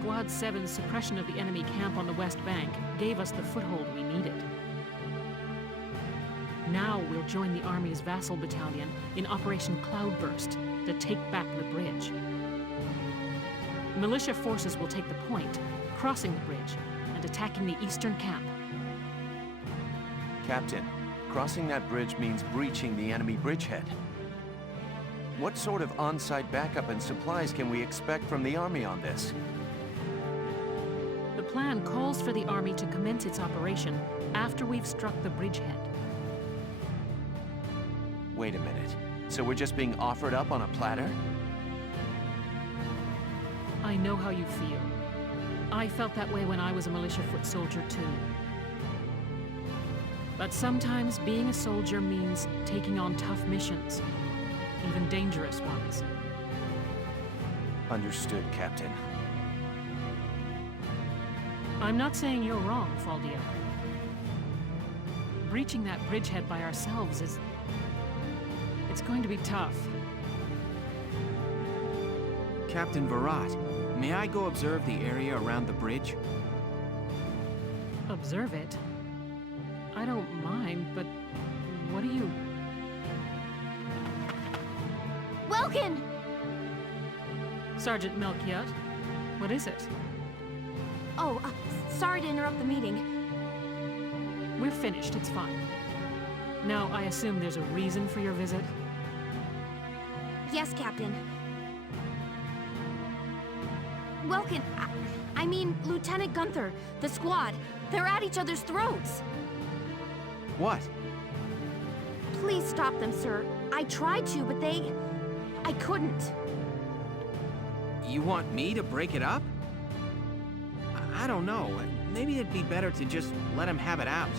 Squad 7's suppression of the enemy camp on the West Bank gave us the foothold we needed. Now we'll join the Army's vassal battalion in Operation Cloudburst to take back the bridge. Militia forces will take the point, crossing the bridge and attacking the eastern camp. Captain, crossing that bridge means breaching the enemy bridgehead. What sort of on-site backup and supplies can we expect from the Army on this? The plan calls for the Army to commence its operation after we've struck the bridgehead. Wait a minute. So we're just being offered up on a platter? I know how you feel. I felt that way when I was a militia foot soldier too. But sometimes being a soldier means taking on tough missions, even dangerous ones. Understood, Captain. I'm not saying you're wrong, Faldia. Breaching that bridgehead by ourselves is... it's going to be tough. Captain Virat, may I go observe the area around the bridge? Observe it? I don't mind, but what do you... Welkin! Sergeant Melchiot, what is it? Oh, sorry to interrupt the meeting. We're finished, it's fine. Now, I assume there's a reason for your visit? Yes, Captain. Welkin, I mean, Lieutenant Gunther, the squad, they're at each other's throats. What? Please stop them, sir. I tried to, but I couldn't. You want me to break it up? I don't know. Maybe it'd be better to just let them have it out.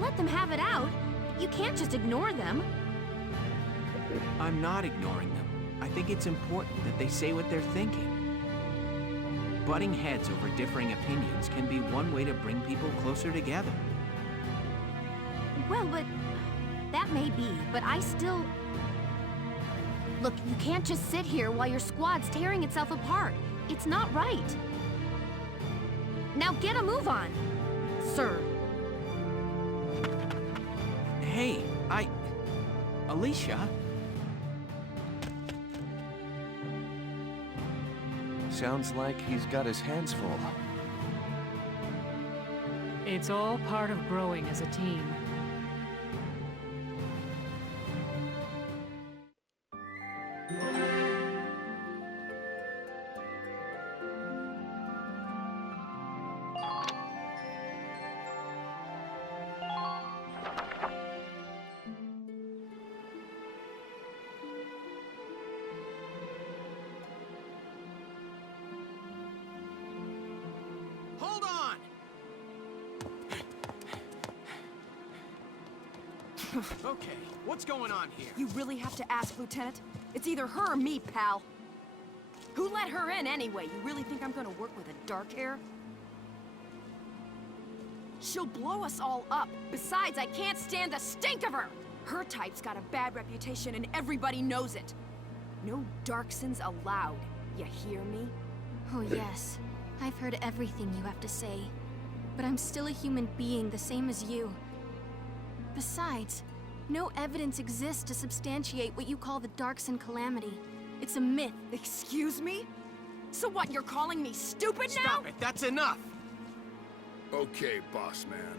Let them have it out? You can't just ignore them. I'm not ignoring them. I think it's important that they say what they're thinking. Butting heads over differing opinions can be one way to bring people closer together. Well, but... that may be, but I still... Look, you can't just sit here while your squad's tearing itself apart. It's not right. Now get a move on, sir. Hey, Alicia? Sounds like he's got his hands full. It's all part of growing as a team. Hold on! Okay, what's going on here? You really have to ask, Lieutenant? It's either her or me, pal. Who let her in anyway? You really think I'm gonna work with a dark hair? She'll blow us all up. Besides, I can't stand the stink of her! Her type's got a bad reputation and everybody knows it. No Darksons allowed. You hear me? Oh yes, I've heard everything you have to say. But I'm still a human being the same as you. Besides, no evidence exists to substantiate what you call the Darkson calamity. It's a myth. Excuse me? So what, you're calling me stupid now? Stop it, that's enough! Okay, boss man.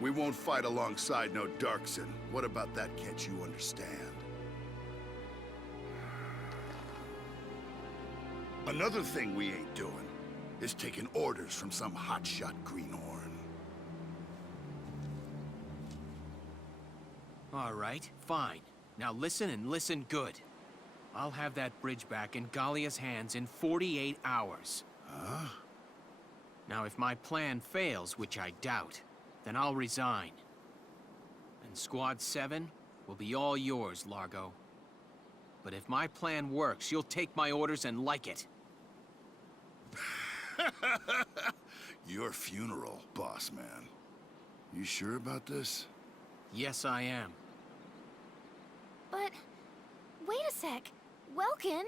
We won't fight alongside no Darkson. What about that can't you understand? Another thing we ain't doing is taking orders from some hotshot greenhorn. All right, fine. Now listen and listen good. I'll have that bridge back in Gallia's hands in 48 hours. Huh? Now, if my plan fails, which I doubt, then I'll resign. And Squad 7 will be all yours, Largo. But if my plan works, you'll take my orders and like it. Your funeral, boss man. You sure about this? Yes, I am. But... wait a sec. Welkin?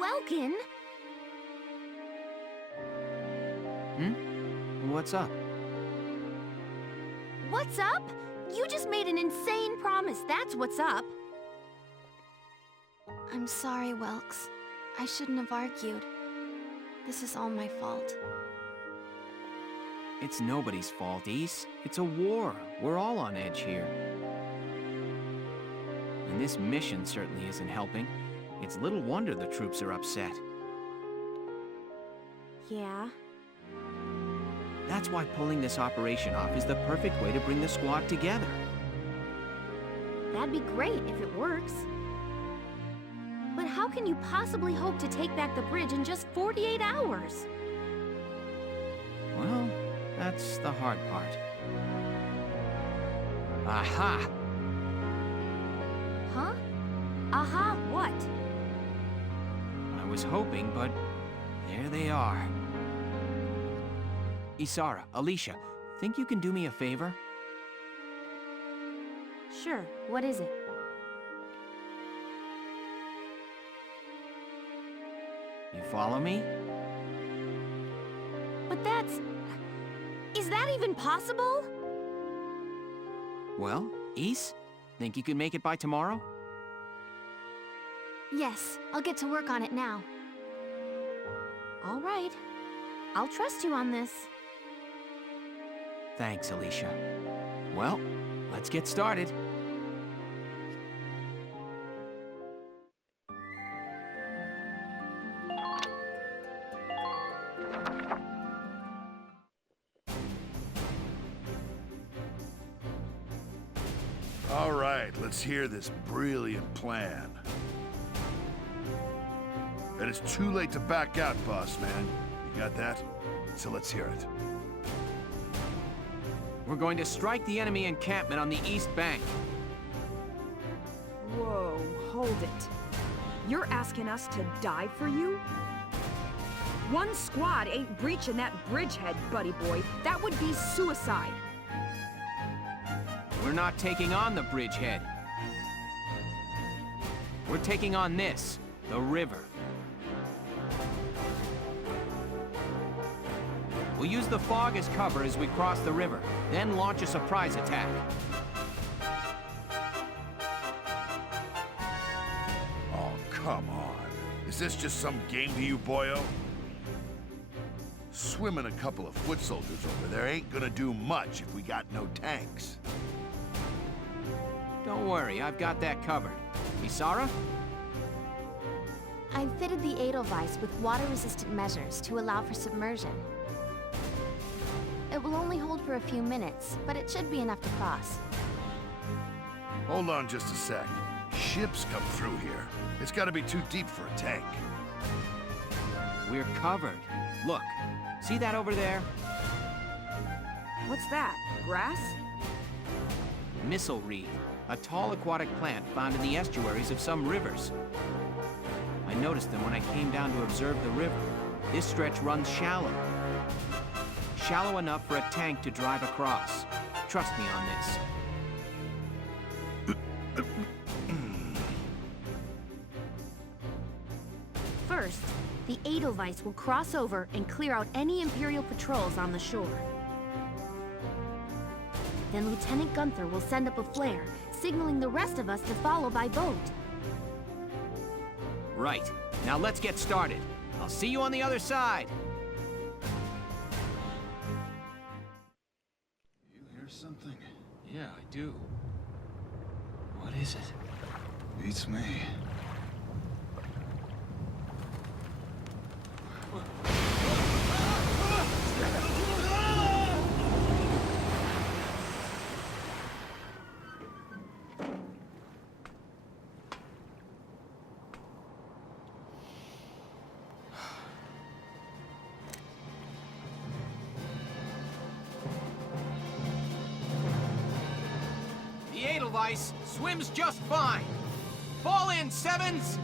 Welkin? What's up? What's up? You just made an insane promise, that's what's up. I'm sorry, Welks. I shouldn't have argued. This is all my fault. It's nobody's fault, Ace. It's a war. We're all on edge here. And this mission certainly isn't helping. It's little wonder the troops are upset. Yeah? That's why pulling this operation off is the perfect way to bring the squad together. That'd be great if it works. But how can you possibly hope to take back the bridge in just 48 hours? Well, that's the hard part. Aha! Huh? Aha, what? I was hoping, but there they are. Isara, Alicia, think you can do me a favor? Sure, what is it? You follow me? But that's... Is that even possible? Well, Ise, think you can make it by tomorrow? Yes, I'll get to work on it now. All right. I'll trust you on this. Thanks, Alicia. Well, let's get started. All right, let's hear this brilliant plan. And it's too late to back out, boss man. You got that? So let's hear it. We're going to strike the enemy encampment on the east bank. Whoa, hold it. You're asking us to die for you? One squad ain't breaching that bridgehead, buddy boy. That would be suicide. We're not taking on the bridgehead. We're taking on this, the river. We'll use the fog as cover as we cross the river, then launch a surprise attack. Oh, come on. Is this just some game to you, boyo? Swimming a couple of foot soldiers over there ain't gonna do much if we got no tanks. Don't worry, I've got that covered. Isara? I've fitted the Edelweiss with water-resistant measures to allow for submersion. It will only hold for a few minutes, but it should be enough to cross. Hold on just a sec. Ships come through here. It's gotta be too deep for a tank. We're covered. Look, see that over there? What's that? Grass? Missile reed, a tall aquatic plant found in the estuaries of some rivers. I noticed them when I came down to observe the river. This stretch runs shallow. Shallow enough for a tank to drive across. Trust me on this. First, the Edelweiss will cross over and clear out any Imperial patrols on the shore. Then Lieutenant Gunther will send up a flare, signaling the rest of us to follow by boat. Right. Now let's get started. I'll see you on the other side. You hear something? Yeah, I do. What is it? Beats me. device swims just fine. Fall in, Sevens!